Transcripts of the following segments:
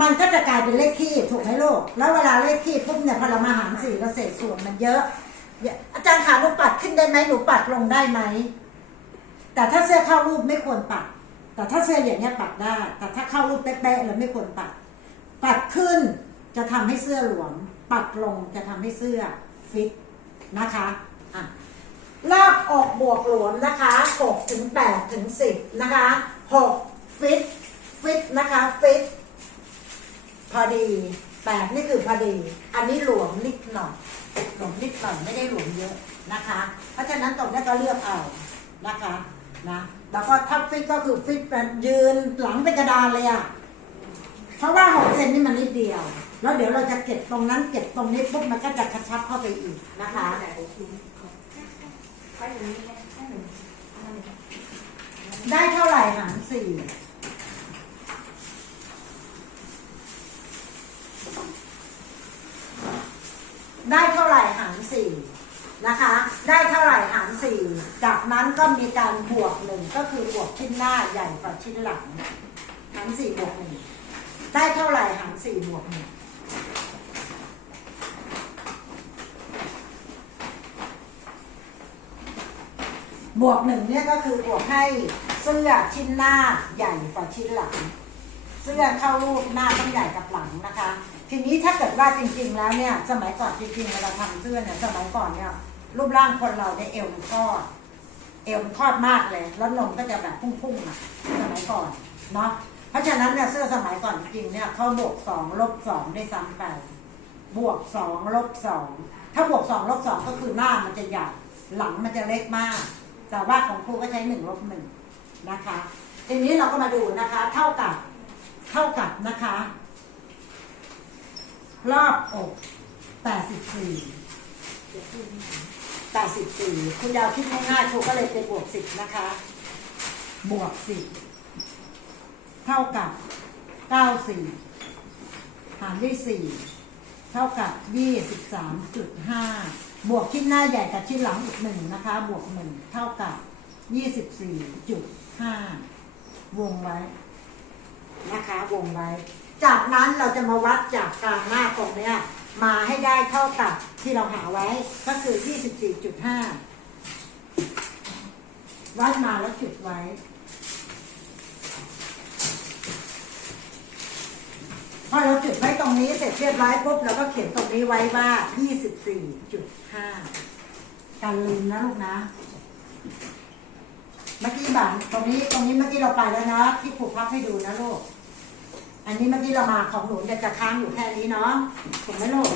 มันก็จะกลายเป็นเลขคี่ถูกไหมลูก แล้วเวลาเลขคี่ปุ๊บเนี่ยพอเรามาหารสี่เราเศษส่วนมันเยอะ อาจารย์ขาหนูปัดขึ้นได้ไหมหนูปัดลงได้ไหม แต่ถ้าเสื้อเข้ารูปไม่ควรปัด แต่ถ้าเสื้ออย่างเงี้ยปัดได้ แต่ถ้าเข้ารูปเป๊ะๆเราไม่ควรปัด ปัดขึ้นจะทำให้เสื้อหลวม ปัดลงจะทำให้เสื้อฟิตนะคะอะรอบอกบวกหลวมนะคะ6ถึง8ถึง10นะคะ6ฟิตฟิตนะคะฟิต พอดี8นี่คือพอดี อันนี้หลวมนิดหน่อยหลวมนิดหน่อยไม่ได้หลวมเยอะนะคะ เพราะฉะนั้นตรงนี้ก็เลือกเอานะคะนะแล้วก็ถ้าฟิตก็คือฟิตแบบยืนหลังเป็นกระดานเลยอะเพราะว่าหกเซนนี่มันนิดเดียว แล้วเดี๋ยวเราจะเก็บตรงนั้นเก็บตรงนี้ปุ๊บมันก็จะกระชับเข้าไปอีกนะคะได้เท่าไหร่หารสี่ได้เท่าไหร่หารสี่ นะคะ ได้เท่าไหร่หารสี่จากนั้นก็มีการบวกหนึ่งก็คือบวกชิ้นหน้าใหญ่กว่าชิ้นหลังหารสี่บวกหนึ่งได้เท่าไหร่หารสี่บวกหนึ่งบวกหนึ่งเนี่ยก็คือบวกให้เสื้อชิ้นหน้าใหญ่กว่าชิ้นหลัง เสื้อเข้ารูปหน้าต้องใหญ่กับหลังนะคะ ทีนี้ถ้าเกิดว่าจริงๆแล้วเนี่ย สมัยก่อนจริงๆเวลาทำเสื้อเนี่ยสมัยก่อนเนี่ย รูปร่างคนเราเนี่ยเอวมันคลอดเอวมันคลอดมากเลย แล้วนมก็จะแบบพุ่งๆอะสมัยก่อนเนาะเพราะฉะนั้นเนี่ยเสื้อสมัยก่อนจริงเนี่ยเขาบวกสองลบสองได้ซ้ำไป บวกสองลบสองถ้าบวกสองลบสองก็คือหน้ามันจะใหญ่หลังมันจะเล็กมากแต่ว่าของครูก็ใช้หนึ่งลบหนึ่งนะคะ ทีนี้เราก็มาดูนะคะ เท่ากับเท่ากับนะคะ รอบอกแปดสิบสี่ แปดสิบสี่คุณยาวคิดง่ายๆครูก็เลยเป็นบวกสิบนะคะ บวกสิบเท่ากับเก้าสี่หารด้วยสี่เท่ากับยี่สิบสามจุดห้าบวกชิ้นหน้าใหญ่กับชิ้นหลังอีกหนึ่งนะคะ บวกหนึ่งเท่ากับยี่สิบสี่จุดห้าวงไว้นะคะ วงไว้ จากนั้นเราจะมาวัดจากกลางหน้าตรงเนี้ย มาให้ได้เท่ากับที่เราหาไว้ก็คือ 24.5 วัดมาแล้วจุดไว้ พอเราจุดไว้ตรงนี้เสร็จเรียบร้อยปุ๊บเราก็เขียนตรงนี้ไว้ว่า 24.5 การลืมนะลูกนะเมื่อกี้บังตรงนี้ตรงนี้เมื่อกี้เราไปแล้วนะที่ผูกพับให้ดูนะลูก อันนี้เมื่อกี้เรามาของหนูจะจะค้างอยู่แค่นี้เนาะถูกไหมลูก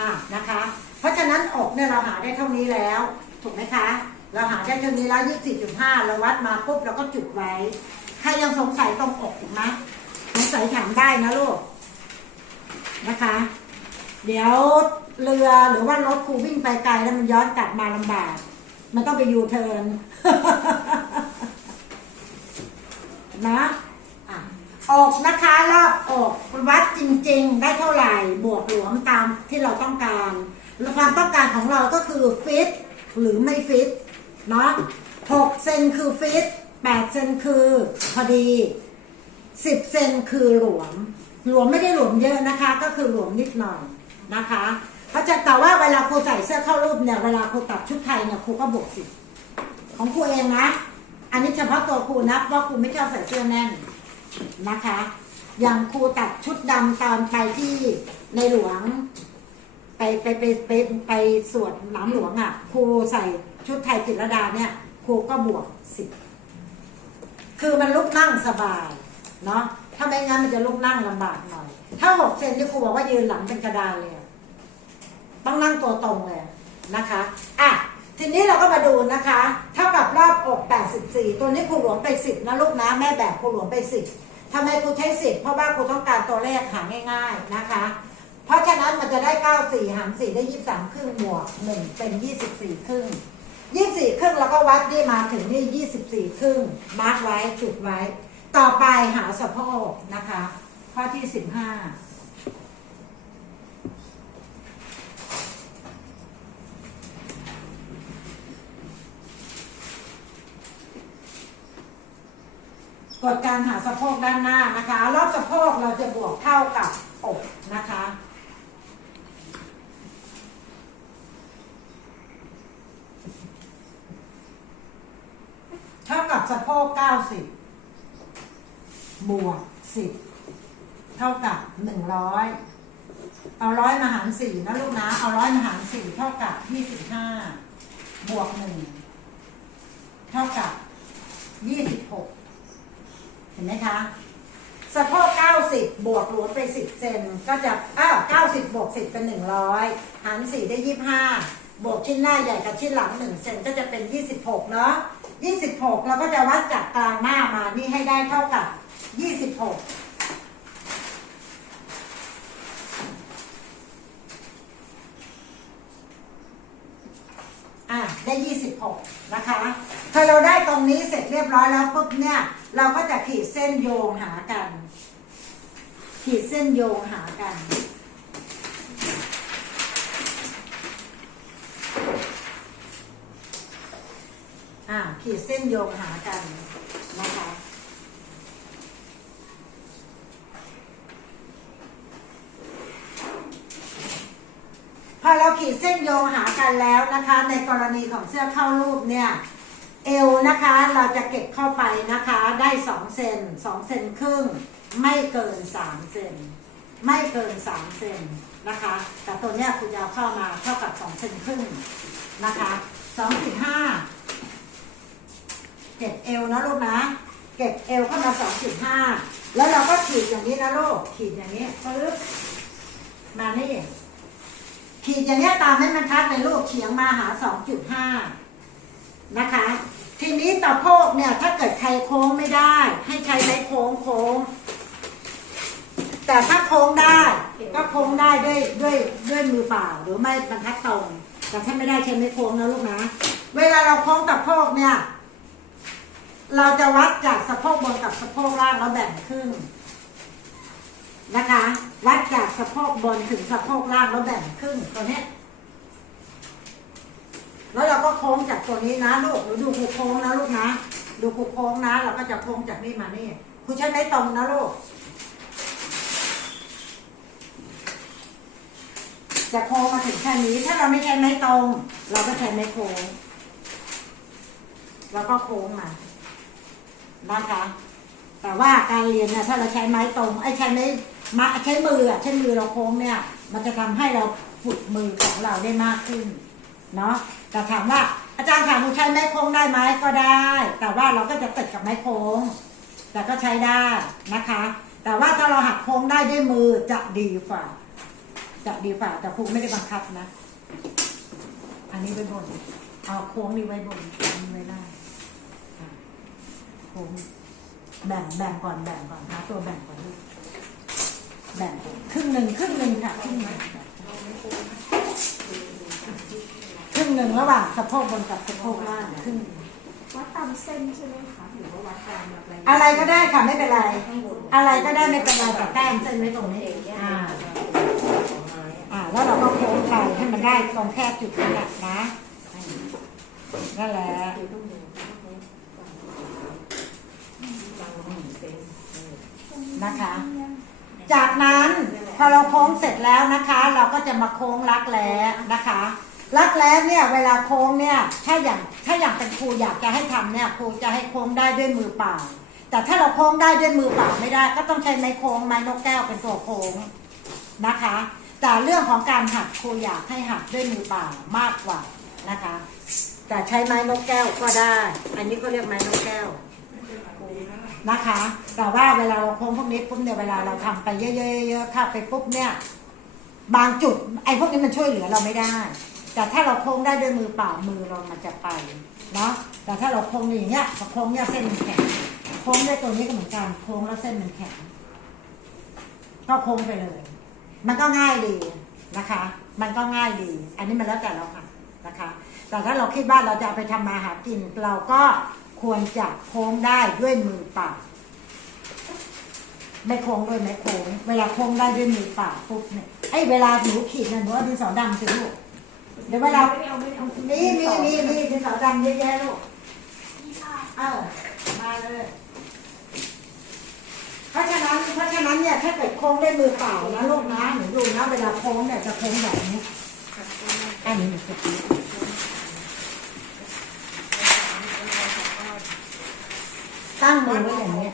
อะนะคะ เพราะฉะนั้นอกเนี่ยเราหาได้เท่านี้แล้ว ถูกไหมคะ เราหาได้เท่านี้แล้วยี่สิบจุดห้าเราวัดมาปุ๊บเราก็จุดไว้ใครยังสงสัยตรงอกถูกไหมสงสัยถามได้นะลูกนะคะ เดี๋ยวเรือหรือว่ารถครูวิ่งไปไกลแล้วมันย้อนกลับมาลำบาก มันต้องไปยูเทิร์นนะ ออกนะคะรอบอกวัดจริง ๆ ได้เท่าไหร่บวกหลวมตามที่เราต้องการความต้องการของเราก็คือฟิตหรือไม่ฟิตเนาะหกเซนคือฟิตแปดเซนคือพอดีสิบเซนคือหลวม หลวมไม่ได้หลวมเยอะนะคะ ก็คือหลวมนิดหน่อยนะคะเพราะจะแต่ว่าเวลาครูใส่เสื้อเข้ารูปเนี่ยเวลาครูตัดชุดไทยเนี่ยครูก็บวกสิบของครูเองนะ อันนี้เฉพาะตัวครูนะเพราะครูไม่ชอบใส่เสื้อแน่น นะคะ อย่างครูตัดชุดดำตอนไปที่ในหลวง ไปไปไปไปไปสวดนามหลวงอะ ครูใส่ชุดไทยจิตรดาเนี่ย ครูก็บวกสิบคือมันลุกนั่งสบายเนาะถ้าไม่งั้นมันจะลุกนั่งลำบากหน่อย ถ้าหกเซนที่ครูบอกว่ายืนหลังเป็นกระดานเลยต้องนั่งตัวตรงเลยนะคะอะทีนี้เราก็มาดูนะคะ เท่ากับรอบอก 84 ตัวนี้ครูหลวงไป 10 นะลูกนะ แม่แบบครูหลวงไป 10 ทำไมครูใช้สิบเพราะว่าครูต้องการตัวเลขหาง่าย ๆนะคะ เพราะฉะนั้นมันจะได้94หาร4ได้23ครึ่งบวก1เป็น24ครึ่ง24ครึ่งแล้วก็วัดนี่มาถึงนี่24ครึ่งมาร์กไว้จุดไว้ ต่อไปหาสะโพกนะคะ ข้อที่15 กฎการหาสะโพกด้านหน้านะคะ รอบสะโพกเราจะบวกเท่ากับอกนะคะ เท่ากับสะโพกเก้าสิบบวกสิบเท่ากับหนึ่งร้อยเอาร้อยมาหารสี่นะลูกนะ เอาร้อยมาหารสี่เท่ากับยี่สิบห้าบวกหนึ่งเท่ากับยี่สิบหก ห็นไหมคะสะโพกเก้าสิบบวกหลวมไปสิบเซนก็จะอ้าวเก้าสิบบวกสิบเป็นหนึ่งร้อยหารสี่ได้ยี่ห้าบวกชิ้นหน้าใหญ่กับชิ้นหลังหนึ่งเซนก็จะเป็นยี่สิบหกเนาะยี่สิบหกเราก็จะวัดจากกลางหน้ามา นี่ให้ได้เท่ากับยี่สิบหกอะได้ยี่สิบหกนะคะพอเราได้ตรงนี้เสร็จเรียบร้อยแล้วปุ๊บเนี่ย เราก็จะขีดเส้นโยงหากัน ขีดเส้นโยงหากัน อ่าขีดเส้นโยงหากันนะคะพอเราขีดเส้นโยงหากันแล้วนะคะ ในกรณีของเสื้อเข้ารูปเนี่ย เอวนะคะเราจะเก็บเข้าไปนะคะได้สองเซนสองเซนครึ่ง ไม่เกินสามเซนไม่เกินสามเซนนะคะ แต่ตัวเนี้ยคุณยาวเข้ามาเท่ากับสองเซนครึ่งนะคะสองจุดห้าเก็บเอวนะลูกนะ เก็บเอวเข้ามาสองจุดห้าแล้วเราก็ขีดอย่างนี้นะลูกขีดอย่างนี้ปึ๊บมานี่ขีดอย่างนี้ตามให้มันชัดในลูกเฉียงมาหา2.5 นะคะ ทีนี้ตะโพกเนี่ยถ้าเกิดใครโค้งไม่ได้ ให้ใช้ไม้โค้งโค้ง แต่ถ้าโค้งได้ก็โค้งได้ด้วยด้วยด้วยมือเปล่าหรือไม่บรรทัดตรงแต่ถ้าไม่ได้ใช้ไม้โค้งนะลูกนะ เวลาเราโค้งตะโพกเนี่ย เราจะวัดจากสะโพกบนกับสะโพกล่างแล้วแบ่งครึ่งนะคะ วัดจากสะโพกบนถึงสะโพกล่างแล้วแบ่งครึ่งตัวเนี้ย แล้วเราก็โค้งจากตัวนี้นะลูกหนูดูครูโค้งนะลูกนะ ดูครูโค้งนะ เราก็จะโค้งจากนี่มานี่ครูใช้ไม้ตรงนะลูก จะโค้งมาถึงแค่นี้ ถ้าเราไม่ใช้ไม้ตรง เราก็ใช้ไม้โค้ง แล้วก็โค้งมานะคะแต่ว่าการเรียนเนี่ยถ้าเราใช้ไม้ตรงไอ้ใช้ไม้มาใช้มืออะใช้มือเราโค้งเนี่ย มันจะทำให้เราฝึกมือของเราได้มากขึ้น เนาะแต่ถามว่าอาจารย์ถามหนูใช้ไม้โค้งได้ไหมก็ได้ แต่ว่าเราก็จะติดกับไม้โค้ง แต่ก็ใช้ได้นะคะ แต่ว่าถ้าเราหักโค้งได้ด้วยมือจะดีกว่า จะดีกว่าแต่ครูไม่ได้บังคับนะ อันนี้ไว้บนเอาโค้งนี้ไว้บนอันนี้ไว้ล่างอะโค้งแบ่งแบ่งก่อนแบ่งก่อนนะตัวแบ่งก่อนลูกแบ่งครึ่งหนึ่งครึ่งหนึ่งค่ะครึ่งหนึ่ง รึ่งหนึ่งระหว่างสะโพกบนกับสะโพกล่างครึ่งวัดตามเส้นใช่ไหมคะหรือว่าวัดตามอะไรอะไรก็ได้ค่ะไม่เป็นไร อะไรก็ได้ไม่เป็นไรแต่แต้มเส้นไว้ตรงนี้อ่าอ่าแล้วเราก็โค้งไปให้มันได้ตรงแค่จุดนั้นแหละนะนั่นแหละนะคะ จากนั้นพอเราโค้งเสร็จแล้วนะคะ เราก็จะมาโค้งรักแร้นะคะ รักแร้เนี่ยเวลาโค้งเนี่ยถ้าอย่างถ้าอย่างเป็นครูอยากจะให้ทำเนี่ยครูจะให้โค้งได้ด้วยมือเปล่า แต่ถ้าเราโค้งได้ด้วยมือเปล่าไม่ได้ ก็ต้องใช้ไม้โค้งไม้นกแก้วเป็นตัวโค้งนะคะ แต่เรื่องของการหักครูอยากให้หักด้วยมือเปล่ามากกว่านะคะ แต่ใช้ไม้นกแก้วก็ได้ อันนี้ก็เรียกไม้นกแก้วนะคะ แต่ว่าเวลาเราโค้งพวกนี้ปุ๊บเนี่ยเวลาเราทำไปเยอะๆๆถ้าไปปุ๊บเนี่ย บางจุดไอ้พวกนี้มันช่วยเหลือเราไม่ได้ แต่ถ้าเราโค้งได้ด้วยมือเปล่ามือเรามันจะไปเนาะแต่ถ้าเราโค้งอย่างเงี้ยพอโค้งเนี่ยเส้นมันแข็งโค้งด้วยตัวนี้ก็เหมือนกันโค้งแล้วเส้นมันแข็งก็โค้งไปเลย มันก็ง่ายดีนะคะ มันก็ง่ายดี อันนี้มันแล้วแต่เราค่ะนะคะ แต่ถ้าเราคิดว่าเราจะเอาไปทำมาหากิน เราก็ควรจะโค้งได้ด้วยมือเปล่าไม่โค้งด้วยไม่โค้ง เวลาโค้งได้ด้วยมือเปล่าปุ๊บเนี่ยไอ้เวลาหนูขีดเนี่ยหนูเอาดินสอดำสิลูก เดี๋ยวเวลาไม่เอาไม่เอานี่นี่นี่นี่ดินสอดำเยอะแยะลูกเออมาเลยเพราะฉะนั้นเพราะฉะนั้นเนี่ยถ้าเกิดโค้งด้วยมือเปล่านะลูกนะหนูดูนะเวลาโค้งเนี่ยจะโค้งแบบนี้อันนี้หนูจะตีตั้งมือไว้อย่างนี้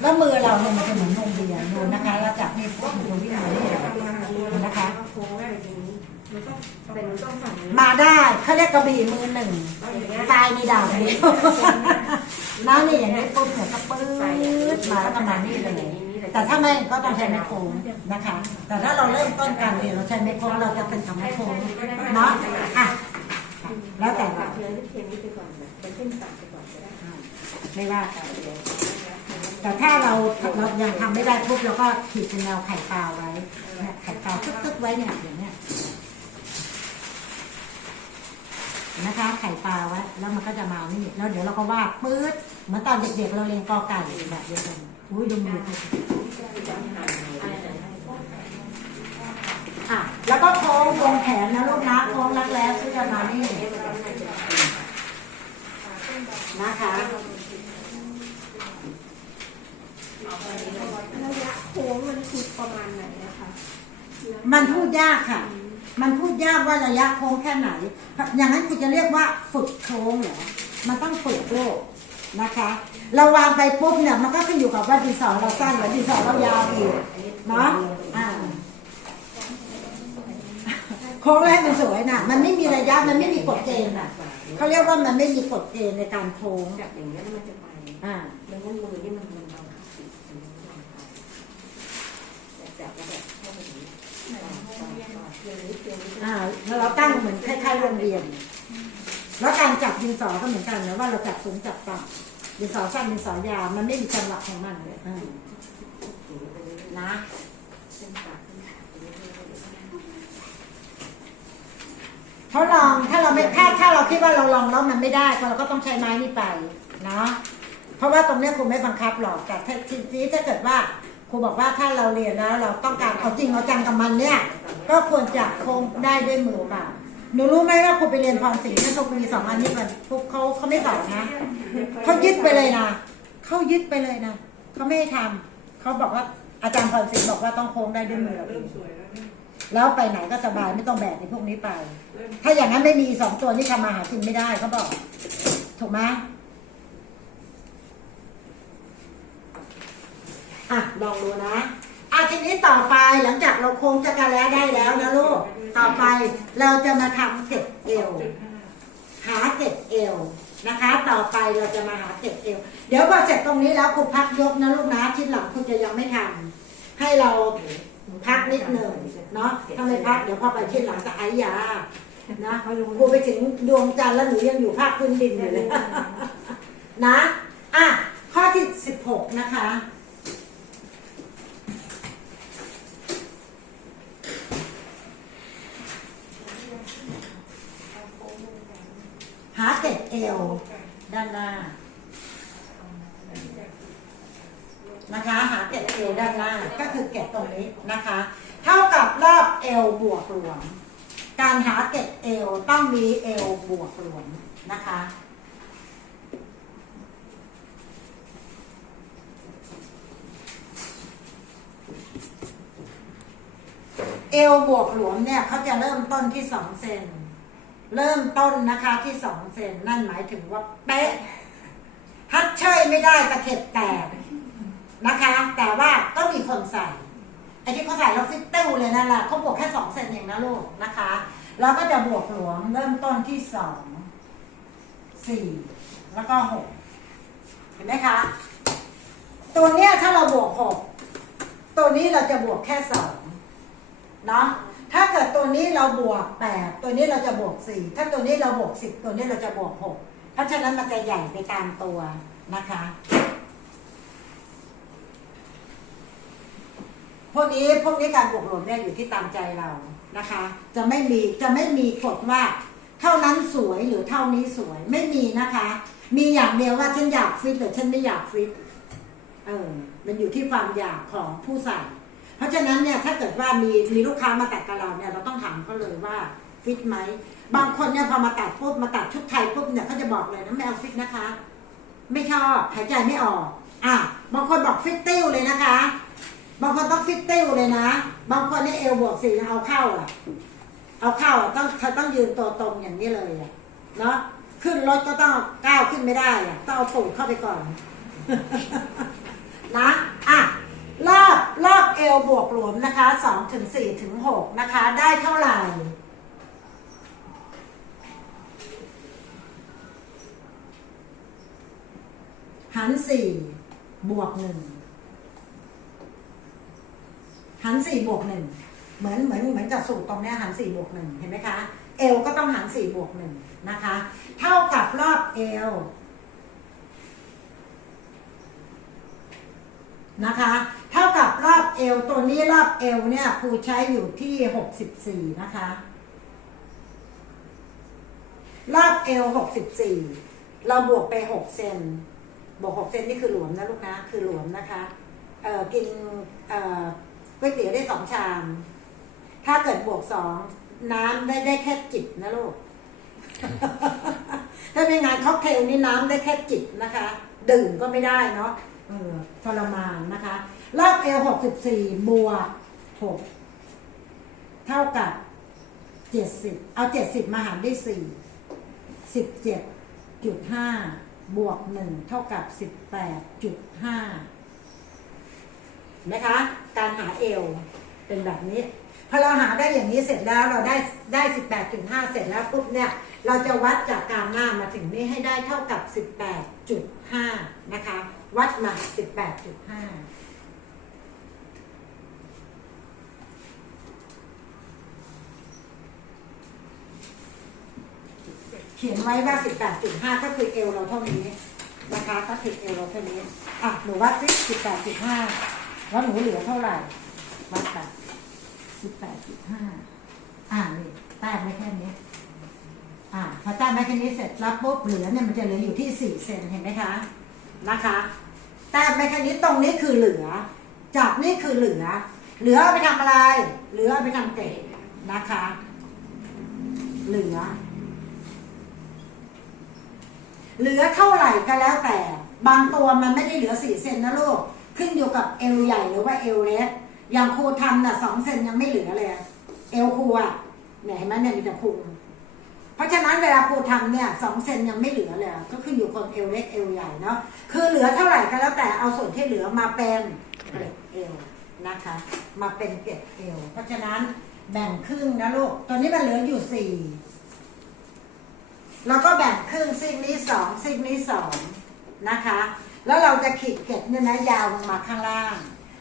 แล้วมือเราเนี่ยมันจะเหมือนนมเบียร์ดูนะคะแล้วจับนี่ปุ๊บหนูวิ่งมานี่ดูนะคะ โค้งอะไรอย่างนี้ มันต้องแต่มันต้องฝั่งนี้มาได้เขาเรียกกระบี่มือหนึ่งตายในดาวเดียวน้ำนี่อย่างนี้ปุ๊บเนี่ยก็ปื๊ดมาแล้วก็มานี่เลยแต่ถ้าไม่ก็ต้องใช้ไม้โค้งนะคะ แต่ถ้าเราเริ่มต้นการเรียนเราใช้ไม้โค้งเราจะเป็นทำไม้โค้งเนาะอะแล้วแต่ตัเราดเทียนที่เทียนนี้ไปก่อนนะเป็นเส้นตัดไปก่อนก็ได้ไม่ว่ากันแต่ถ้าเราเรายังทำไม่ได้ปุ๊บเราก็ขีดเป็นแนวไข่ปลาไว้เนี่ยไข่ปลาตึ๊กๆไว้เนี่ยอย่างเนี้ยเห็ นะคะ ไข่ปลาไว้แล้วมันก็จะมานี่แล้วเดี๋ยวเราก็วาดปื๊ดเหมือนตอนเด็กๆเราเรียนกอไก่แบบเดียวกันอุ้ยดูมือสิอะแล้วก็โค้งวงแขนนะลูกนะโค้งรักแร้เพื่อมานี่นะคะระยะโค้งมันคือประมาณไหนนะคะ มันพูดยากค่ะ มันพูดยากว่าระยะโค้งแค่ไหน อย่างนั้นคุณจะเรียกว่าฝึกโค้งเหรอ มันต้องฝึกโลกนะคะ เราวางไปปุ๊บเนี่ยมันก็ขึ้นอยู่กับว่าดินสอเราสั้นหรือดินสอเรายาวอีกเนาะอ่าโค้งแรกมันสวยนะมันไม่มีระยะมันไม่มีกฎเกณฑ์อะเขาเรียกว่ามันไม่มีกฎเกณฑ์ในการโค้งจับอย่างนี้มันจะไปอ่ามันก็มือนี่มันมันบังคับติดมันไม่ยอมไปแต่จับแล้วแบบเข้าไปอย่างนี้เทียน นี้เทียนนี้อ่าเราตั้งเหมือนคล้ายๆโรงเรียน แล้วการจับดินสอก็เหมือนกันนะว่าเราจับสูงจับต่ำดินสอสั้นดินสอยาวมันไม่มีจังหวะของมันเลยอ่านะเส้นตัดเส้นตัดตรงนี้เรื่อยๆทดลองถ้าเราไม่ถ้าถ้าเราคิดว่าเราลองแล้วมันไม่ได้เราก็ต้องใช้ไม้นี่ไปนะเพราะว่าตรงเนี้ยครูไม่บังคับหรอกแต่ถ้าทีนี้ถ้าเกิดว่า ครูบอกว่าถ้าเราเรียนแล้วเราต้องการเอาจริงเอาจังกับมันเนี่ย ก็ควรจะคงได้ด้วยมือเปล่าหนูรู้ไหมว่าครูไปเรียนพรศรีนั่นเขามีสองอันนี้กันพวกเขาเขาไม่สอนนะเขายึดไปเลยนะเขายึดไปเลยนะเขาไม่ให้ทำเขาบอกว่าอาจารย์พรศรีบอกว่าต้องโค้งได้ด้วยมือเราเองแล้วไปไหนก็สบายไม่ต้องแบกในพวกนี้ไป ถ้าอย่างนั้นไม่มีสองตัวนี่ทำมาหากินไม่ได้เขาบอก ถูกไหม อะลองดูนะอะทีนี้ต่อไปหลังจากเราโค้งจักรแล้ได้แล้วนะลูก ต่อไปเราจะมาทำเก็บเอว หาเก็บเอวนะคะ ต่อไปเราจะมาหาเก็บเอว เดี๋ยวพอเสร็จตรงนี้แล้วครูพักยกนะลูกนะชิ้นหลังคุณจะยังไม่ทำให้เราพักนิดหนึ่งเนาะถ้าไม่พักเดี๋ยวพอไปชิ้นหลังจะไอ้ยานะครูไปถึงดวงจันทร์แล้วหนูยังอยู่ภาคพื้นดินอยู่เลยนะอะข้อที่สิบหกนะคะ หาเก็บเอวด้านหน้า นะคะ หาเก็บเอวด้านหน้า ก็คือเก็บตรงนี้นะคะ เท่ากับรอบเอวบวกหลวม การหาเก็บเอวต้องมีเอวบวกหลวมนะคะเอวบวกหลวมเนี่ยเขาจะเริ่มต้นที่สองเซน เริ่มต้นนะคะที่สองเซนนั่นหมายถึงว่าเป๊ะฮัดเชยไม่ได้ตะเข็บแตกนะคะ แต่ว่าก็มีคนใส่ไอ้ที่เขาใส่แล้วฟิตเต้วเลยนั่นแหละเขาบวกแค่สองเซนเองนะลูกนะคะแล้วก็จะบวกหลวมเริ่มต้นที่สองสี่แล้วก็หกเห็นไหมคะ ตัวเนี้ยถ้าเราบวกหกตัวนี้เราจะบวกแค่สองเนาะ ถ้าเกิดตัวนี้เราบวกแปดตัวนี้เราจะบวกสี่ถ้าตัวนี้เราบวกสิบตัวนี้เราจะบวกหกเพราะฉะนั้นมันจะใหญ่ไปตามตัวนะคะ พวกนี้พวกนี้การบวกรวมเนี่ยอยู่ที่ตามใจเรานะคะ จะไม่มีจะไม่มีกฎว่า เท่านั้นสวยหรือเท่านี้สวยไม่มีนะคะ มีอย่างเดียวว่าฉันอยากฟิตหรือฉันไม่อยากฟิตเออมันอยู่ที่ความอยากของผู้ใส่ เพราะฉะนั้นเนี่ยถ้าเกิดว่ามีมีลูกค้ามาตัดกับเราเนี่ยเราต้องถามเขาเลยว่าฟิตไหมบางคนเนี่ยพอมาตัดปุ๊บมาตัดชุดไทยปุ๊บเนี่ยเขาจะบอกเลยนะไม่เอาฟิตนะคะ ไม่ชอบหายใจไม่ออก อะบางคนบอกฟิตติ้วเลยนะคะ บางคนต้องฟิตติ้วเลยนะ บางคนเนี่ยเอวบวกสี่เอาเข้าอะ เอาเข้าอะต้องเธอต้องยืนตัวตรงอย่างนี้เลยอะเนาะขึ้นรถก็ต้องก้าวขึ้นไม่ได้อะต้องเอาตูดเข้าไปก่อน นะอะ รอบรอบเอวบวกหลวมนะคะสองถึงสี่ถึงหกนะคะ ได้เท่าไหร่หันสี่บวกหนึ่งหันสี่บวกหนึ่งเหมือนเหมือนเหมือนกับสูตรตรงเนี้ยหันสี่บวกหนึ่งเห็นไหมคะ เอวก็ต้องหันสี่บวกหนึ่งนะคะ เท่ากับรอบเอว นะคะ เท่ากับรอบเอวตัวนี้รอบเอวเนี่ยครูใช้อยู่ที่หกสิบสี่นะคะ รอบเอวหกสิบสี่เราบวกไปหกเซนบวกหกเซนนี่คือหลวมนะลูกนะ คือหลวมนะคะเออกินเออก๋วยเตี๋ยวได้สองชาม ถ้าเกิดบวกสองน้ำได้ได้แค่จิบนะลูก ถ้าเป็นงานค็อกเทลนี่น้ำได้แค่จิบนะคะ ดื่มก็ไม่ได้เนาะ ทรมานนะคะรอบเอวหกสิบสี่บวกหกเท่ากับเจ็ดสิบเอาเจ็ดสิบมาหารด้วยสี่สิบเจ็ดจุดห้าบวกหนึ่งเท่ากับสิบแปดจุดห้านะคะ การหาเอวเป็นแบบนี้พอเราหาได้อย่างนี้เสร็จแล้วเราได้ได้สิบแปดจุดห้าเสร็จแล้วปุ๊บเนี่ย เราจะวัดจากกลางหน้ามาถึงนี้ให้ได้เท่ากับสิบแปดจุดห้านะคะ วัดมาสิบแปดจุดห้าเขียนไว้ว่า18.5ก็คือเอวเราเท่านี้นะคะก็คือเอวเราเท่านี้อะหนูวัดสิ18.5แล้วหนูเหลือเท่าไหร่วัดกัน18.5อ่านี่แต้มไม่แค่นี้อ่าพอแต้มไม่แค่นี้เสร็จแล้วปุ๊บเหลือเนี่ยมันจะเหลืออยู่ที่4เซนเห็นไหมคะ นะคะ แต้มไม่แค่นี้ตรงนี้คือเหลือ จากนี่คือเหลือ เหลือไปทำอะไร เหลือไปทำเกรดนะคะ เหลือ เหลือเท่าไหร่ก็แล้วแต่ บางตัวมันไม่ได้เหลือสี่เซนนะลูก ขึ้นอยู่กับเอวใหญ่หรือว่าเอวเล็ก อย่างครูทำน่ะสองเซนยังไม่เหลือเลย เอวครูอะเนี่ยเห็นไหมเนี่ยมีแต่พุง ราะฉะนั้นเวลาครูทำเนี่ยสองเซนยังไม่เหลือเลยก็ขึ้นอยู่กับเอวเล็กเอวใหญ่เนาะคือเหลือเท่าไหร่ก็แล้วแต่เอาส่วนที่เหลือมาเป็นเกล็ดเอวนะคะ มาเป็นเกล็ดเอว เพราะฉะนั้นแบ่งครึ่งนะลูกตอนนี้มันเหลืออยู่สี่เราก็แบ่งครึ่งซีกนี้สองซีกนี้สองนะคะ แล้วเราจะขีดเกล็ดเนี่ยนะยาวลงมาข้างล่าง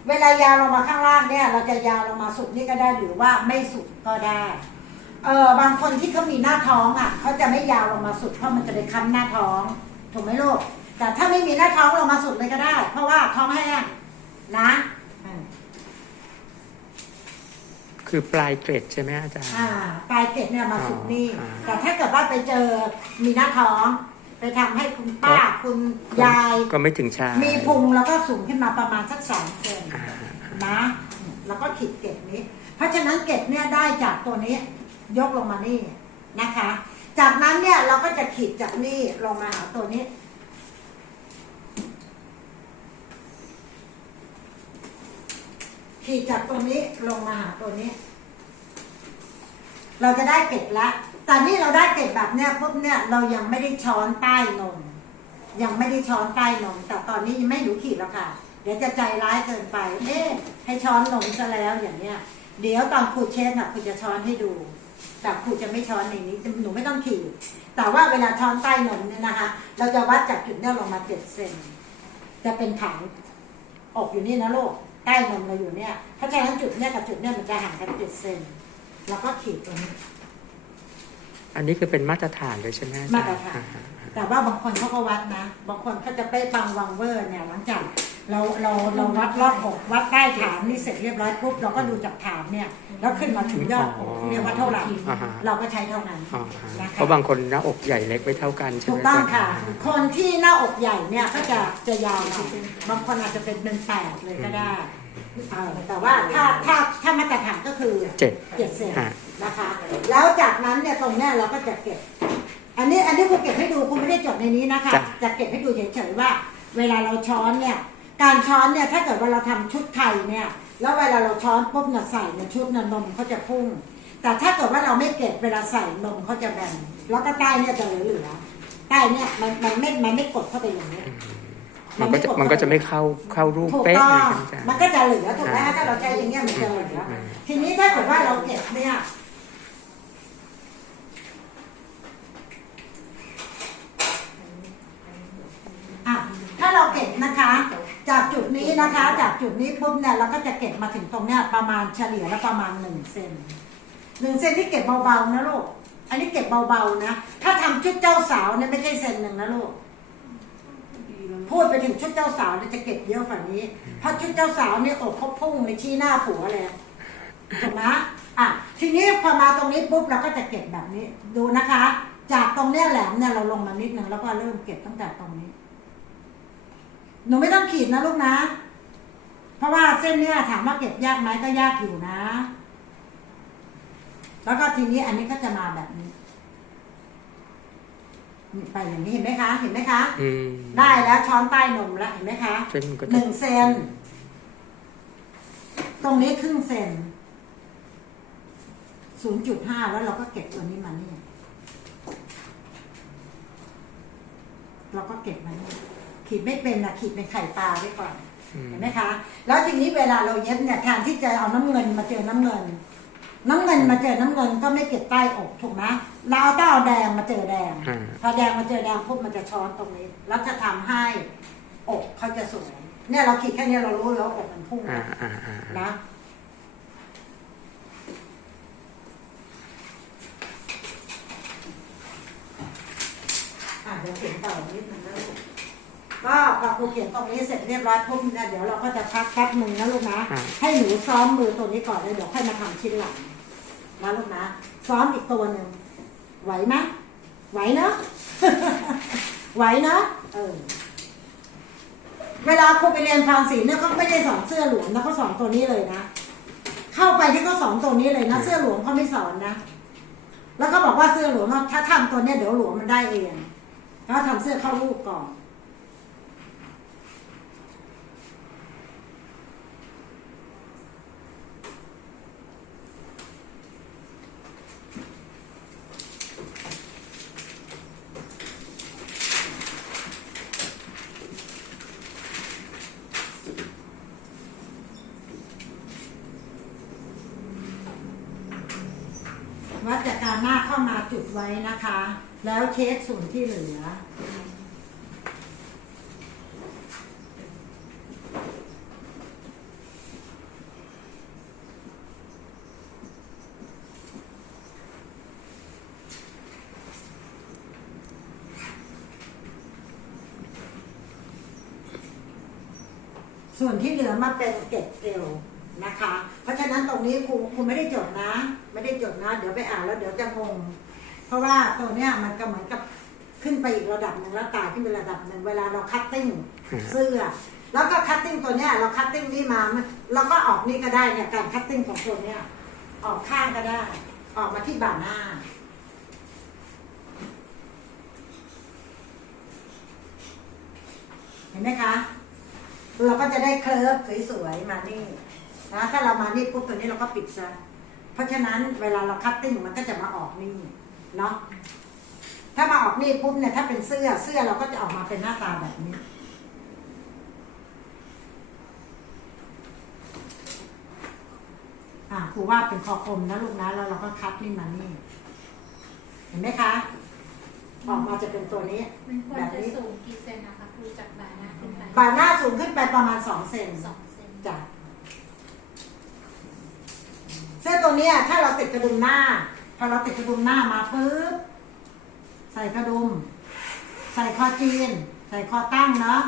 เวลายาวลงมาข้างล่างเนี่ย เราจะยาวลงมาสุดนี่ก็ได้หรือว่าไม่สุดก็ได้ เออบางคนที่เขามีหน้าท้องอะเขาจะไม่ยาวลงมาสุดเพราะมันจะไปค้ำหน้าท้อง ถูกไหมลูก แต่ถ้าไม่มีหน้าท้องลงมาสุดเลยก็ได้ เพราะว่าท้องแห้งนะอ่าคือปลายเกร็ดใช่ไหมอาจารย์อ่าปลายเกล็ดเนี่ยมาสุดนี่อ๋อแต่ถ้าเกิดว่าไปเจอมีหน้าท้อง ไปทำให้คุณป้าคุณยาย ก็ไม่ถึงชายมีพุงแล้วก็สูงขึ้นมาประมาณสักสามเซนอ่านะ แล้วก็ขีดเกล็ดนี้ เพราะฉะนั้นเกล็ดเนี่ยได้จากตัวนี้ ยกลงมานี่นะคะ จากนั้นเนี่ยเราก็จะขีดจากนี่ลงมาหาตัวนี้ ขีดจากตัวนี้ลงมาหาตัวนี้ เราจะได้เกล็ดละแต่นี่เราได้เกล็ดแบบเนี้ยปุ๊บเนี่ยเรายังไม่ได้ช้อนใต้นมยังไม่ได้ช้อนใต้นมแต่ตอนนี้ยังไม่หนูขีดแล้วค่ะ เดี๋ยวจะใจร้ายเกินไป เอ๊ะให้ช้อนนมซะแล้วอย่างเนี้ย เดี๋ยวตอนครูเช็ดน่ะครูจะช้อนให้ดู แต่ครูจะไม่ช้อนในนี้หนูไม่ต้องขีดแต่ว่าเวลาช้อนใต้นมเนี่ยนะคะ เราจะวัดจากจุดเนี้ยลงมาเจ็ดเซนจะเป็นถังอกอยู่นี่นะลูกใต้นมเราอยู่เนี่ยเพราะฉะนั้นจุดเนี้ยกับจุดเนี้ยมันจะห่างกันเจ็ดเซนแล้วก็ขีดตรงนี้อันนี้คือเป็นมาตรฐานเลยใช่ไหมอาจารย์มาตรฐานอ่ แต่ว่าบางคนเขาก็วัดนะ บางคนเขาจะเป๊ะปังวังเวอร์เนี่ยหลังจากเราเราเราวัดรอบอกวัดใต้ฐานนี่เสร็จเรียบร้อยปุ๊บเราก็ดูจากฐานเนี่ยแล้วขึ้นมาถึงยอดอกเรียกว่าเท่าไหร่อ่าฮะ เราก็ใช้เท่านั้นอ๋อฮะนะคะเพราะบางคนหน้าอกใหญ่เล็กไม่เท่ากันใช่ถูไหมกต้องอาจารย์ค่ะคนที่หน้าอกใหญ่เนี่ยก็จะจะยาวหน่อยบางคนอาจจะเป็นเป็นแปดเลยก็ได้เออแต่ว่าถ้าถ้าถ้ามาตรฐานก็คือ เจ็ด เจ็ดเซนฮะ นะคะ แล้วจากนั้นเนี่ยตรงเนี้ยเราก็จะเก็บ อันนี้อันนี้คุณเก็บให้ดูคุณไม่ได้จดในนี้นะคะ จ้ะ จะเก็บให้ดูเฉยๆว่า เวลาเราช้อนเนี่ย การช้อนเนี่ยถ้าเกิดว่าเราทำชุดไทยเนี่ย แล้วเวลาเราช้อนปุ๊บเนี่ยใส่ในชุดเนี่ยนมเขาจะพุ่ง แต่ถ้าเกิดว่าเราไม่เก็บเวลาใส่นมเขาจะแบนแล้วก็ใต้เนี่ยจะเหลือๆใต้เนี่ยมันมันไม่มันไม่กดเข้าไปอย่างนี้ยมันก็จะมันก็จะไม่เข้าเข้ารูปถูกเป๊ะต้อเลยงใช่ไหมอาจารย์ มันก็จะเหลือถูกไหมถ้าเราใช้อย่างเงี้ยมันจะเหลืออืมทีนี้ถ้าเกิดว่าเราเก็บเนี่ย อะถ้าเราเก็บนะคะ จากจุดนี้นะคะ จากจุดนี้ปุ๊บเนี่ยเราก็จะเก็บมาถึงตรงเนี้ยประมาณเฉลี่ยแล้วประมาณหนึ่งเซนหนึ่งเซนที่เก็บเบาๆนะลูกอันนี้เก็บเบาๆนะ ถ้าทำชุดเจ้าสาวเนี่ยไม่ใช่เซนหนึ่งนะลูกพูดไปถึงชุดเจ้าสาวเนี่ยจะเก็บเยอะกว่านี้ เพราะชุดเจ้าสาวเนี่ยอกเขาพุ่งในชี้หน้าผัวเลยถูกไหมอะทีนี้พอมาตรงนี้ปุ๊บเราก็จะเก็บแบบนี้ดูนะคะ จากตรงเนี้ยแหลมเนี่ยเราลงมานิดนึงแล้วก็เริ่มเก็บตั้งแต่ตรงนี้ หนูไม่ต้องขีดนะลูกนะ เพราะว่าเส้นเนี่ยถามว่าเก็บยากไหมก็ยากอยู่นะ แล้วก็ทีนี้อันนี้ก็จะมาแบบนี้นี่ไปอย่างนี้เห็นไหมคะ เห็นไหมคะ อืม ได้แล้วช้อนใต้นมแล้วเห็นไหมคะเส้นมันก็หจะนึ่งเซน ตรงนี้ครึ่งเซนศูนย์จุดห้าแล้วเราก็เก็บตัวนี้มานี่ เราก็เก็บมานี่ ขีดไม่เป็นนะขีดเป็นไข่ปลาไว้ก่อนอืมเห็นไหมคะ แล้วทีนี้เวลาเราเย็บเนี่ยแทนที่จะเอาน้ำเงินมาเจอน้ำเงิน น้ำเงินมาเจอน้ำเงินก็ไม่เก็บใต้อกถูกไหมเราเอาต้องเอาแดงมาเจอแดงอ่าพอแดงมาเจอแดงปุ๊บมันจะช้อนตรงนี้ แล้วจะทำให้อกเขาจะสวยเนี่ยเราขีดแค่เนี้ยเรารู้แล้วาอกมันพุ่งอ่าอ่าอ่านะอะเดี๋ยวเขียนต่อนิดนึงนะลู กก็พอครูเขียนตรงนี้เสร็จเรียบร้อยปุ๊บเนี่ยเดี๋ยวเราก็จะพักแป๊บหนึ่งนะลูกนะ อ่า ให้หนูซ้อมมือตัวนี้ก่อนแล้วเดี๋ยวค่อยมาทำชิ้นหลังนะลูกนะซ้อมอีกตัวหนึ่งไหวไหมไหวเนอะไหวเนอะเออเวลาครูไปเรียนฟางศิลป์เนี่ยเขาไม่ได้สอนเสื้อหลวงนะเขาสอนตัวนี้เลยนะ เข้าไปที่เขาสอนตัวนี้เลยนะ เสื้อหลวงเขาไม่สอนนะ แล้วก็บอกว่าเสื้อหลวงถ้าทำตัวเนี้ยเดี๋ยวหลวงมันได้เองเขาทำเสื้อเข้ารูปก่อน วัดจากการหน้าเข้า มาจุดไว้นะคะ แล้วเช็คส่วนที่เหลือ ส่วนที่เหลือมาเป็นเก็บเอวนะคะ เพราะฉะนั้นตรงนี้ครูครูไม่ได้จดนะ ไม่ได้จดนะเดี๋ยวไปอ่านแล้วเดี๋ยวจะงง เพราะว่าตัวเนี้ยมันก็เหมือนกับขึ้นไปอีกระดับหนึ่งแล้วตายขึ้นไประดับหนึ่งเวลาเราคัตติ้งเสื้อ แล้วก็คัตติ้งตัวเนี้ยเราคัตติ้งนี่มาเราก็ออกนี่ก็ได้เนี่ยการคัตติ้งของตัวเนี้ยออกข้างก็ได้ ออกมาที่บ่าหน้าเห็นไหมคะ เราก็จะได้เคลิร์ฟสวยๆมานี่นะถ้าเรามานี่ปุ๊บตัวนี้เราก็ปิดซะ ราะฉะนั้นเวลาเราคัตติ้งมันก็จะมาออกนี่เนาะถ้ามาออกนี่ปุ๊บเนี่ยถ้าเป็นเสื้อเสื้อเราก็จะออกมาเป็นหน้าตาแบบนี้ อ่าครูว่าเป็นคอคมนะลูกนะแล้วเราก็คัดนี่มานี่ เห็นไหมคะ ออกมาจะเป็นตัวนี้มันควรแบบจะนี้สูงกี่เซนนะคะครูจากบ่าหน้าขึ้นไปบ่าหน้าสูงขึ้นไปประมาณสองเซนสองเซน จ้ะ เสื้อตัวเนี้ยถ้าเราติดกระดุมหน้า พอเราติดกระดุมหน้ามาปุ๊บใส่กระดุม ใส่คอจีน ใส่คอตั้งเนาะ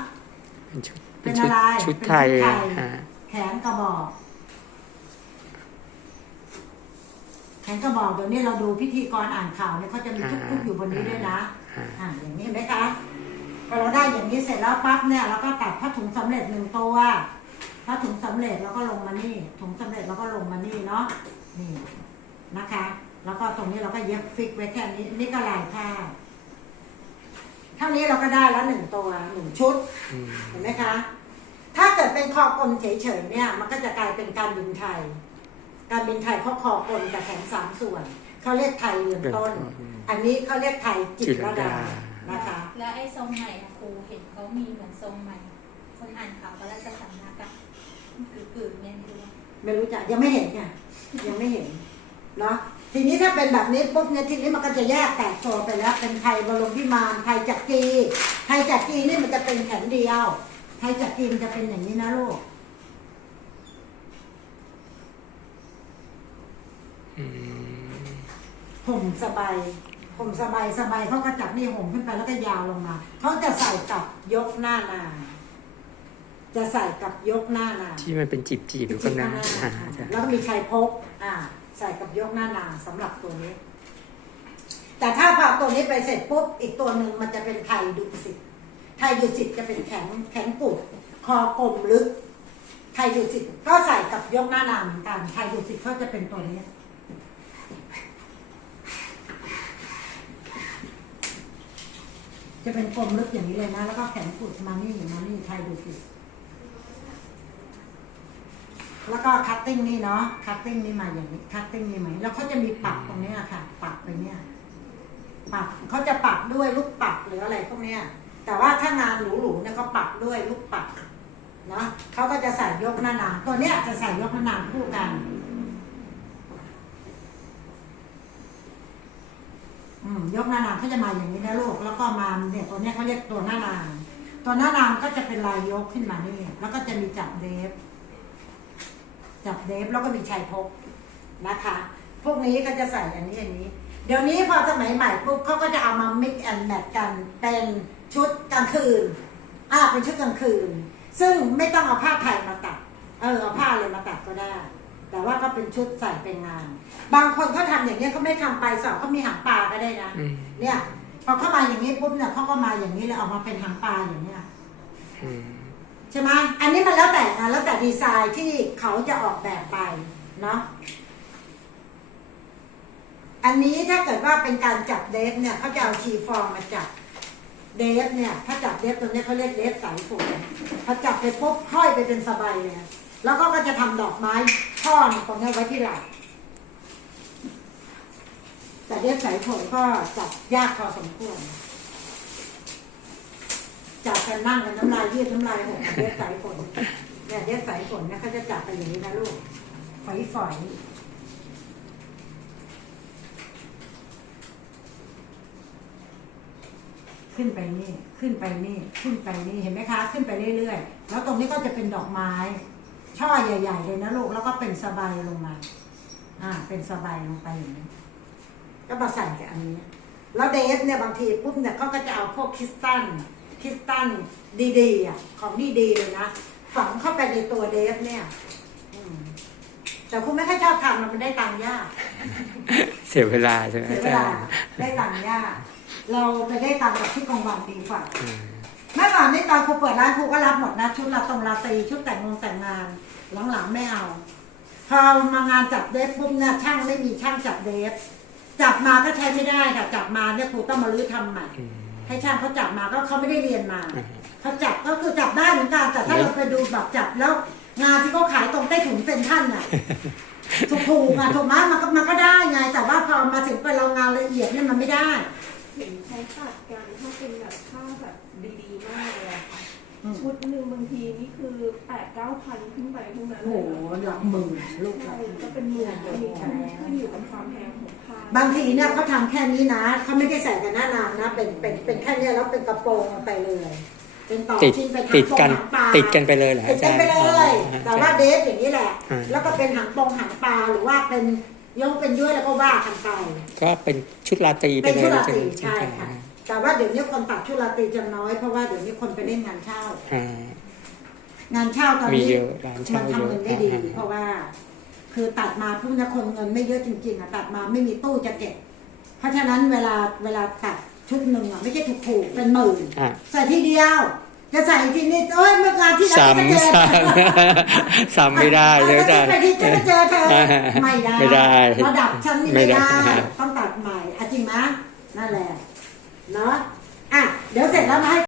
เป็นชุดเป็เป็นนชุดอะไรชุดเป็นไทยชุดไทยอ่าแขนกระบอก แขนกระบอกเดี๋ยวนี้เราดูพิธีกรอ่านข่าวเนี่ยเขาจะมีทุกๆอยู่บนนี้ด้วยนะอ่าอ่าอย่างนี้เห็นไหมคะพอเราได้อย่างนี้เสร็จแล้วปั๊บเนี่ยเราก็ตัดผ้าถุงสำเร็จหนึ่งตัว ผ้าถุงสำเร็จแล้วก็ลงมานี่ ถุงสำเร็จแล้วก็ลงมานี่เนาะนี่นะคะ แล้วก็ตรงนี้เราก็เย็บฟิกไว้แค่นี้นี่ก็ลายผ้าเท่านี้เราก็ได้แล้วหนึ่งตัวหนึ่งชุดอืมเห็นไหมคะ ถ้าเกิดเป็นคอกลมเฉยๆเนี่ย มันก็จะกลายเป็นการบินไทย การบินไทยเขาคอกลมแต่แขนสามส่วนเขาเรียกไทยเรือนต้น อันนี้เขาเรียกไทยจิตรดานะคะ แล้วไอ้ทรงใหม่อะครูเห็นเขามีเหมือนทรงใหม่ คนอ่านข่าวพระราชสำนักอะ คือกือเนี่ยไม่รู้ว่าไม่รู้จักยังไม่เห็นไงยังไม่เห็นเนาะทีนี้ถ้าเป็นแบบนี้ปุ๊บเนี่ยทีนี้มันก็จะแยกแตกตัวไปแล้ว เป็นไทยบรมพิมานไทยจักรีไทยจักรีนี่มันจะเป็นแขนเดียว ไทยจักรีมันจะเป็นอย่างนี้นะลูกอืมห่มสบายห่มสบายสบายเขาก็จับนี่ห่มขึ้นไปแล้วก็ยาวลงมาเขาจะใส่กับยกหน้านา จะใส่กับยกหน้านาที่มันเป็นจีบจีบๆอยู่ข้างหน้าอ่าใช่แล้วก็มีชัยพกอ่า ใส่กับยกหน้านาสำหรับตัวนี้ แต่ถ้าพอตัวนี้ไปเสร็จปุ๊บอีกตัวหนึ่งมันจะเป็นไทยดุสิตไทยดุสิตจะเป็นแข็งแข็งกุดคอกลมลึก ไทยดุสิตก็ใส่กับยกหน้านาเหมือนกันไทยดุสิตก็จะเป็นตัวนี้จะเป็นกลมลึกอย่างนี้เลยนะ แล้วก็แข็งกุดมานี่มานี่ไทยดุสิต แล้วก็คัตติ้งนี่เนาะคัตติ้งนี่มาอย่างนี้คัตติ้งนี่ไหมแล้วเขาจะมีปักตรงเนี้ยค่ะปักไปเนี่ยปักเขาจะปักด้วยลูกปักหรืออะไรพวกเนี้ย แต่ว่าถ้างานหรูๆเนี่ยก็ปักด้วยลูกปักเนาะเขาก็จะใส่ยกหน้านางตัวเนี้ยจะใส่ยกหน้านางคู่กันอืมยกหน้านางเขาจะมาอย่างนี้นะลูกแล้วก็มาเนี่ยตัวเนี้ยเขาเรียกตัวหน้านาง ตัวหน้านางก็จะเป็นลายยกขึ้นมานี่แล้วก็จะมีจับเดฟ จับเดฟแล้วก็มีชัยพกนะคะ พวกนี้ก็จะใส่อันนี้อันนี้ เดี๋ยวนี้พอสมัยใหม่ปุ๊บเขาก็จะเอามา mix and match กันเป็นชุดกลางคืนอ่าเป็นชุดกลางคืน ซึ่งไม่ต้องเอาผ้าไทยมาตัด เออเอาผ้าอะไรมาตัดก็ได้ แต่ว่าก็เป็นชุดใส่เป็นงาน บางคนเขาทำอย่างเงี้ยเขาไม่ทำไปสอบเขามีหางปลาก็ได้นะอืมเนี่ยพอเข้ามาอย่างนี้ปุ๊บเนี่ยเขาก็มาอย่างนี้เลยออกมาเป็นหางปลาอย่างเนี้ยอืม ใช่ไหมอันนี้มันแล้วแต่แล้วแต่ดีไซน์ที่เขาจะออกแบบไปเนาะอันนี้ถ้าเกิดว่าเป็นการจับเดฟเนี่ยเขาจะเอาชีฟองมาจับเดฟเนี่ยถ้าจับเดฟตัวนี้เขาเรียกเดฟสายฝนพอจับไปปุ๊บห้อยไปเป็นสบายเลยแล้วก็ก็จะทำดอกไม้ช่อตรงนี้ไว้ที่หลังแต่เดฟสายฝนก็จับยากพอสมควร จับกันนั่งกันน้ำลายยืดน้ำลายหกเดฟสายฝนเนี่ยเดฟสายฝนนี่ยเขาจะจับกันอย่างนี้นะลูกฝอยฝอยขึ้นไปนี่ ขึ้นไปนี่ ขึ้นไปนี่ เห็นไหมคะ ขึ้นไปเรื่อยๆ แล้วตรงนี้ก็จะเป็นดอกไม้ ช่อใหญ่ ๆ เลยนะลูก แล้วก็เป็นสบายลงมา อ่า เป็นสบายลงไปอย่างนี้ ก็มาใส่กับอันนี้ แล้วเดฟเนี่ยบางทีปุ๊บเนี่ยเขาก็จะเอาพวกคริสตัล คริสตัลดีๆอะของดีๆเลยนะ ฝังเข้าไปในตัวเดฟเนี่ยอืมแต่คุณไม่ค่อยชอบทำมันได้ตังค์ยากเสียเวลาใช่ไหมเสียอาเวจารลาย์ได้ตังค์ยากเราไปได้ตังค์กับที่กองวันดีกว่าอืมเมื่อก่อนนี่ตอนครูเปิดร้านครูก็รับหมดนะชุดลาตรงลาตรีชุดแต่งงงแต่งงาน หลังๆไม่เอา พอมางานจับเดฟปุ๊บเนี่ยช่างไม่มีช่างจับเดฟจับมาก็ใช้ไม่ได้ค่ะ จับมาเนี่ยครูต้องมาลื้อทำใหม่อืม ให้ช่างเขาจับมาก็เขาไม่ได้เรียนมาอ่าเขาจับก็คือจับได้เหมือนกันแต่ถ้าเราไปดูแบบจับแล้วงานที่เขาขายตรงใต้ถุนเซ็นทรัลน่ะถูกๆอะถูกไหมมันก็มันก็ได้ไง แต่ว่าพอมาถึงไปเรางานละเอียดเนี่ยมันไม่ได้เห็นใช้ตัดกันถ้าเป็นแบบผ้าแบบดีๆมากเลยอะค่ะอืม ชุดหนึ่งบางทีนี่คือแปดเก้าพันขึ้นไปทั้งนั้นโอ้เลโหยนะหลักหมื่นลูกหใช่ลักหมื่นก็เป็นหมื่นเลยขึ้นอยู่กับความแพงของผ้าบางทีเนี่ยเขาทำแค่นี้นะเขาไม่ได้ใส่กันหน้านางนะ เป็นเป็นเป็นแค่เนี้ยแล้วเป็นกระโปรงไปเลย เป็นต่อติดชิ้นเป็นติดกันหางปลา ติดกันไปเลยเหรอติดอากัจานรย์ไปเลยอ๋อแต่ว่าเดฟอย่างนี้แหละ อ่า แล้วก็เป็นหางปงหางปลาหรือว่าเป็นยกเป็นย้วยแล้วก็ว่ากันไป ก็เป็นชุดราตรีไปเป็นเลชุยดราตรีใช่ใช่ไหมค่ะ แต่ว่าเดี๋ยวนี้คนตัดชุดราตรีจะน้อยเพราะว่าเดี๋ยวนี้คนไปเล่นงานเช่า อ่างานเช่าตอนมีนี้เยอะร้านมัเช่านเยทำอะเงินได้ดีอ่าเพราะว่า คือตัดมาพุ่งนะคนเงินไม่เยอะจริงๆอะตัดมาไม่มีตู้จะเก็บ เพราะฉะนั้นเวลาเวลาตัดชุดหนึ่งอะไม่ใช่ถูกๆเป็นหมื่นอะใส่ทีเดียว จะใส่ทีนี้โอ้ยเมื่องานที่แล้วจะเจอซ้ำซ้ำไม่ได้เลยอาจารย์ ไปที่จะมาเจอเธอไม่ได้ไม่ได้ระดับฉันนี่ไม่ไม่ได้ ได้ต้องตัดใหม่อะจริงไหมนั่นแหละ เนาะอะเดี๋ยวเสร็จแล้วมาให้